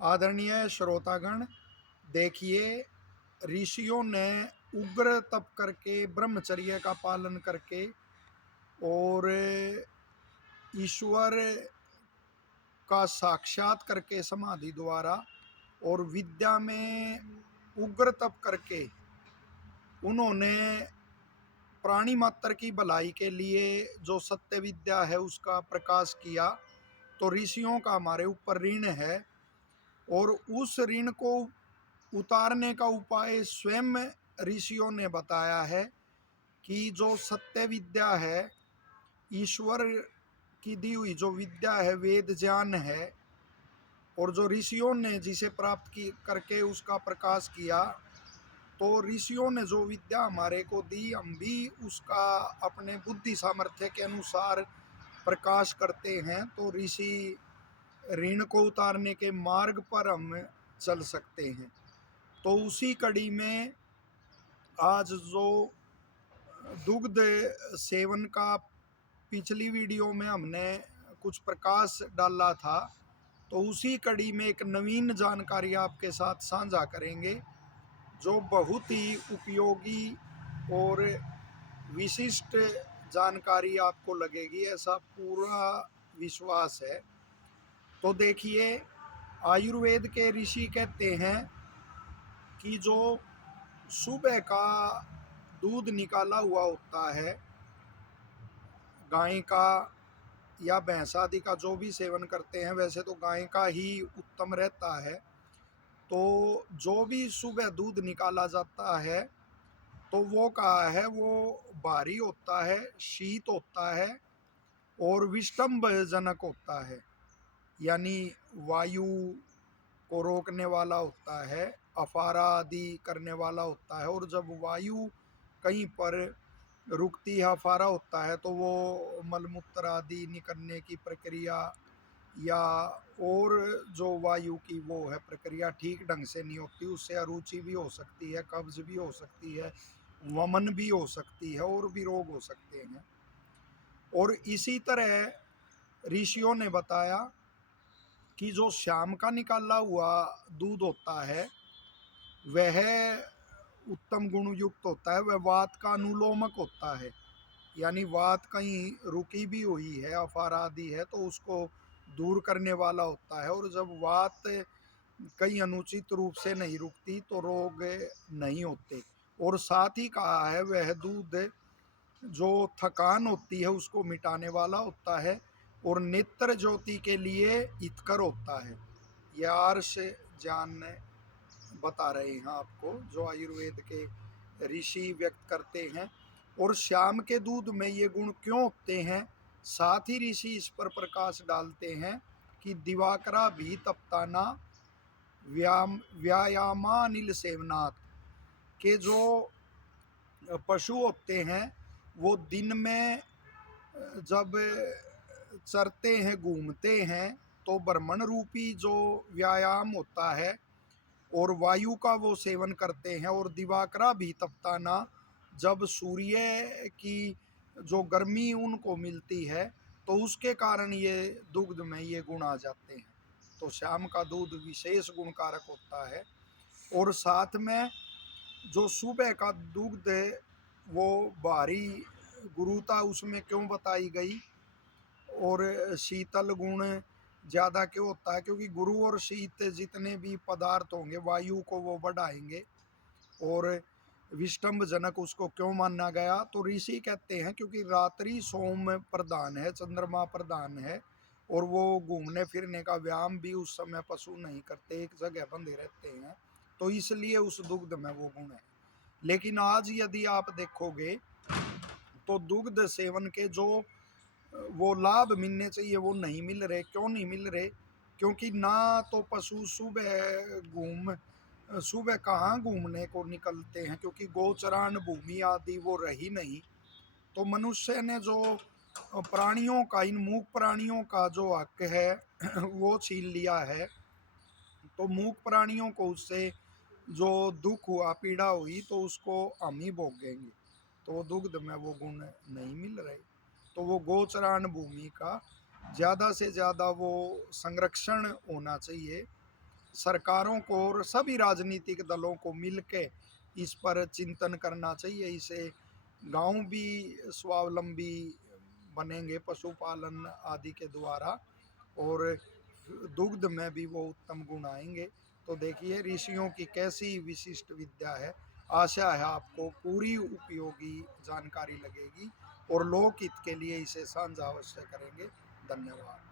आदरणीय श्रोतागण, देखिए, ऋषियों ने उग्र तप करके, ब्रह्मचर्य का पालन करके और ईश्वर का साक्षात करके समाधि द्वारा और विद्या में उग्र तप करके उन्होंने प्राणी मात्र की भलाई के लिए जो सत्य विद्या है उसका प्रकाश किया। तो ऋषियों का हमारे ऊपर ऋण है और उस ऋण को उतारने का उपाय स्वयं ऋषियों ने बताया है कि जो सत्य विद्या है, ईश्वर की दी हुई जो विद्या है, वेद ज्ञान है, और जो ऋषियों ने जिसे प्राप्त की करके उसका प्रकाश किया, तो ऋषियों ने जो विद्या हमारे को दी, हम भी उसका अपने बुद्धि सामर्थ्य के अनुसार प्रकाश करते हैं। तो ऋषि ऋण को उतारने के मार्ग पर हम चल सकते हैं। तो उसी कड़ी में आज जो दुग्ध सेवन का पिछली वीडियो में हमने कुछ प्रकाश डाला था, तो उसी कड़ी में एक नवीन जानकारी आपके साथ साझा करेंगे जो बहुत ही उपयोगी और विशिष्ट जानकारी आपको लगेगी, ऐसा पूरा विश्वास है। तो देखिए, आयुर्वेद के ऋषि कहते हैं कि जो सुबह का दूध निकाला हुआ होता है, गाय का या भैंस आदि का जो भी सेवन करते हैं, वैसे तो गाय का ही उत्तम रहता है। तो जो भी सुबह दूध निकाला जाता है तो वो कहा है वो भारी होता है, शीत होता है और विष्टम्भजनक होता है, यानी वायु को रोकने वाला होता है, अफारा आदि करने वाला होता है। और जब वायु कहीं पर रुकती है, अफारा होता है, तो वो मलमूत्र आदि निकलने की प्रक्रिया या और जो वायु की वो है प्रक्रिया ठीक ढंग से नहीं होती, उससे अरुचि भी हो सकती है, कब्ज भी हो सकती है, वमन भी हो सकती है और भी रोग हो सकते हैं। और इसी तरह ऋषियों ने बताया कि जो शाम का निकाला हुआ दूध होता है वह उत्तम गुण युक्त होता है, वह वात का अनुलोमक होता है, यानी वात कहीं रुकी भी हुई है, अफारा आदि है, तो उसको दूर करने वाला होता है। और जब वात कहीं अनुचित रूप से नहीं रुकती तो रोग नहीं होते। और साथ ही कहा है वह दूध जो थकान होती है उसको मिटाने वाला होता है और नेत्र ज्योति के लिए हितकर होता है। यह आर्ष ज्ञान बता रहे हैं आपको, जो आयुर्वेद के ऋषि व्यक्त करते हैं। और शाम के दूध में ये गुण क्यों होते हैं, साथ ही ऋषि इस पर प्रकाश डालते हैं कि दिवाकरा भी तप्ताना व्यायामानिल सेवनाथ, के जो पशु होते हैं वो दिन में जब चरते हैं, घूमते हैं, तो भ्रमण रूपी जो व्यायाम होता है और वायु का वो सेवन करते हैं। और दिवाकरा भी तपताना, जब सूर्य की जो गर्मी उनको मिलती है तो उसके कारण ये दुग्ध में ये गुण आ जाते हैं। तो शाम का दूध विशेष गुणकारक होता है। और साथ में जो सुबह का दुग्ध वो भारी गुरुता उसमें क्यों बताई गई और शीतल गुण ज़्यादा क्यों होता है, क्योंकि गुरु और शीत जितने भी पदार्थ होंगे वायु को वो बढ़ाएंगे। और विष्टम्भजनक उसको क्यों माना गया, तो ऋषि कहते हैं क्योंकि रात्रि सोम प्रधान है, चंद्रमा प्रधान है, और वो घूमने फिरने का व्यायाम भी उस समय पशु नहीं करते, एक जगह बंधे रहते हैं, तो इसलिए उस दुग्ध में वो गुण है। लेकिन आज यदि आप देखोगे तो दुग्ध सेवन के जो वो लाभ मिलने चाहिए वो नहीं मिल रहे। क्यों नहीं मिल रहे, क्योंकि ना तो पशु सुबह कहाँ घूमने को निकलते हैं, क्योंकि गोचरान भूमि आदि वो रही नहीं। तो मनुष्य ने जो प्राणियों का, इन मूक प्राणियों का जो हक है वो छीन लिया है। तो मूक प्राणियों को उससे जो दुख हुआ, पीड़ा हुई, तो उसको हम ही भोगेंगे। तो दुग्ध में वो गुण नहीं मिल रहे। तो वो गोचरान भूमि का ज़्यादा से ज़्यादा वो संरक्षण होना चाहिए। सरकारों को और सभी राजनीतिक दलों को मिलके इस पर चिंतन करना चाहिए। इसे गांव भी स्वावलंबी बनेंगे पशुपालन आदि के द्वारा, और दुग्ध में भी वो उत्तम गुण आएंगे। तो देखिए ऋषियों की कैसी विशिष्ट विद्या है। आशा है आपको पूरी उपयोगी जानकारी लगेगी और लोकहित के लिए इसे साझा अवश्य करेंगे। धन्यवाद।